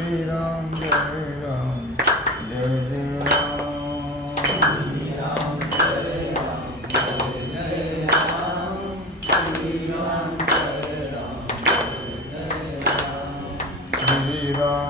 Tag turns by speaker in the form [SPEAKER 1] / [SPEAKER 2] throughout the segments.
[SPEAKER 1] श्री राम जय राम जय जय राम श्री राम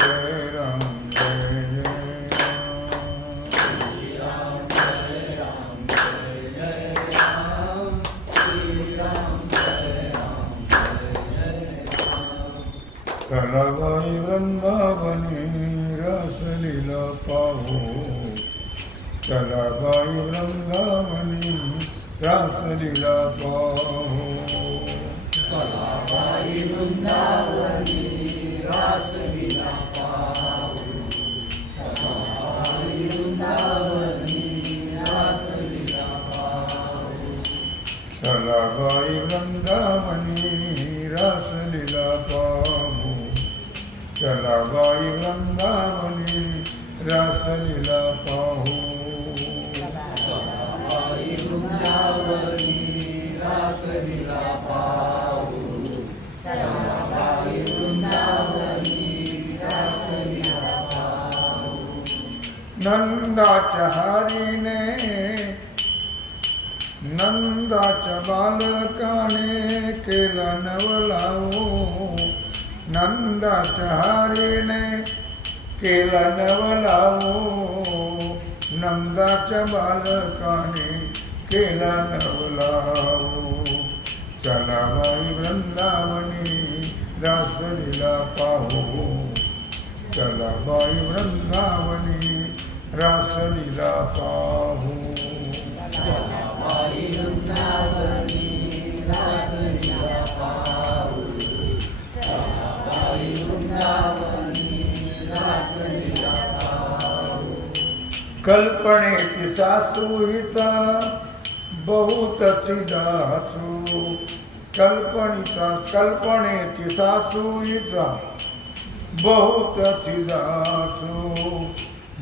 [SPEAKER 1] कलाबाई वृंदावनी रसलीला पाहो। कलाबाई वृंदावनी रासलीला करवाई कलाबाई कलाबाई वृंदावनी रासलीला पाहू। नंदाच्या नंदा च बालकाने केला नवलावो। नंदाच्या हारीने केला नवलावो. नंदाच्या बालकाने केला नवलावो. चला बाई वृंदावनी रासलीला पाहू. चला बाई वृंदावनी रासलीला पाहू. कल्पनेची सासू हिचा बहुत चिदाचू कल्पनेचा कल्पनेची सासू हिचा बहुत चिदाचू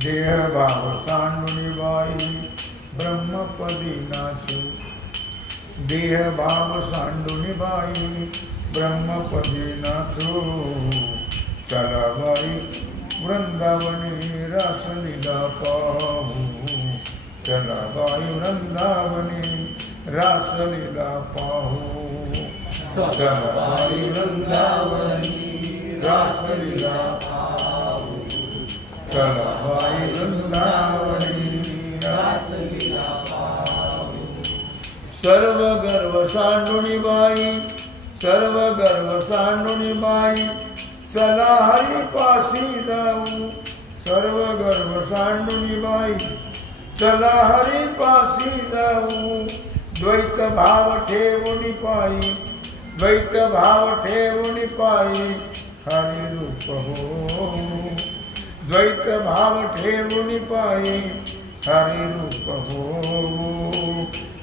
[SPEAKER 1] देह भाव सांडुनी बाई ब्रह्मपदी नाचू। देह भाव सांडुनी बाई ब्रह्मपदी नाचू। चला बाई। वृंदावनी रासलीला पाहू चला वायू वृंदावनी रासलीला पाहू चला वायू वृंदावनी रासलीला पाहू चला वायू वृंदावनी रासलीला सर्व गर्व सांडुणी बाई सर्व गर्व सांडुणी बाई चला हरी पाशी जाऊ. सर्व गर्व सांडुनी बाई चला हरी पाशी जाऊ. द्वैत भाव ठेवून पायी द्वैत भाव ठेवून पायी हरी रूप हो. द्वैत भाव ठेवून पायी हरी रूप हो.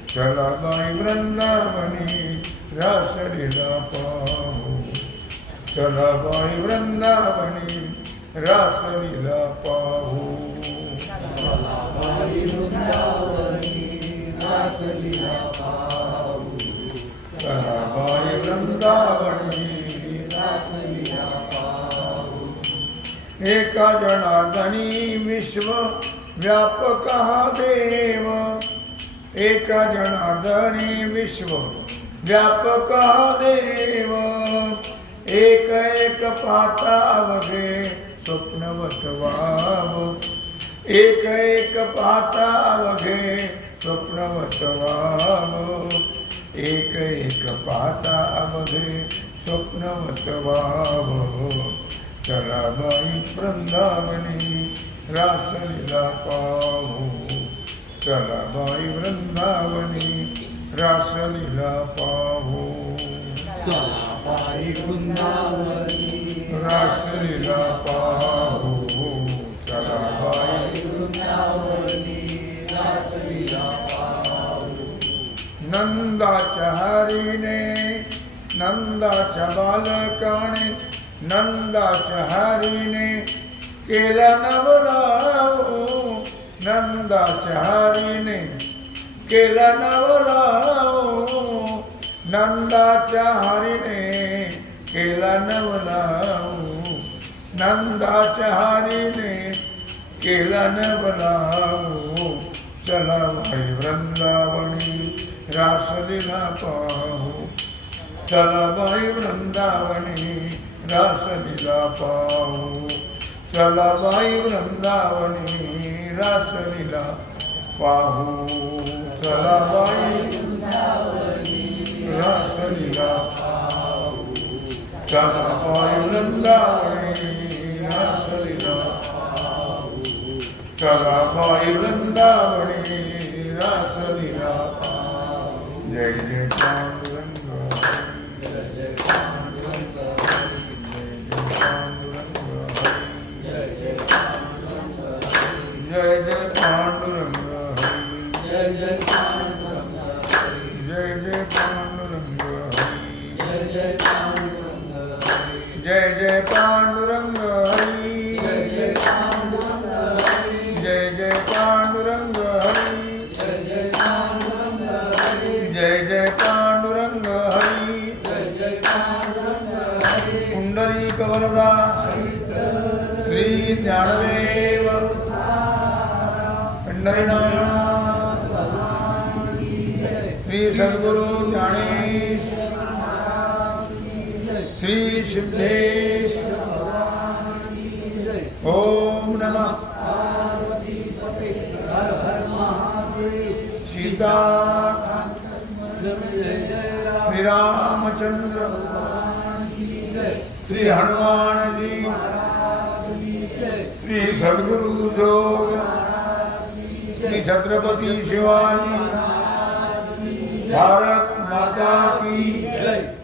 [SPEAKER 1] चला बाई वृंदावनी रासलीला पाहू चला बाई वृंदावनी रासलीला पाहू चला बाई वृंदावनी एका जनार्दनी विश्व व्यापक देव एका जनार्दनी विश्व व्यापक देव एक एक पाहता अवघे स्वप्नवत वाव। एक एक पाहता अवघे स्वप्नवत वाव। एक एक पाहता अवघे स्वप्नवत वाव। चला बाई वृंदावनी, रासलीला पाहू। चला बाई नंदाच हरिणे नंदाच बालकाणे नंदाच हरिणे केला नवराओ नंदाच हरिणे केला नवराओ नंदाच्या हरिणे केला
[SPEAKER 2] Nanda नंदाच हरिणे
[SPEAKER 1] Chala bhai vrindavani
[SPEAKER 2] Chala bhai vrindavani
[SPEAKER 1] rasa lila pahu Chala
[SPEAKER 2] bhai vrindavani rasa
[SPEAKER 1] lila pahu Chala bhai
[SPEAKER 2] vrindavani rasa lila
[SPEAKER 1] pahu Chala bhai vrindavani
[SPEAKER 2] சலாபாய் விருந்தாவணி ராசதிராபா
[SPEAKER 1] Jaya Jaya Shri Gyandev Pandharinath Shri सद्गुरु ज्ञानेश। श्री सिद्धेश ओम नमः। सीता। श्री रामचंद्र श्री हनुमान जी। श्री सद्गुरु योग श्री छत्रपति शिवाजी। भारत माता की
[SPEAKER 2] जय।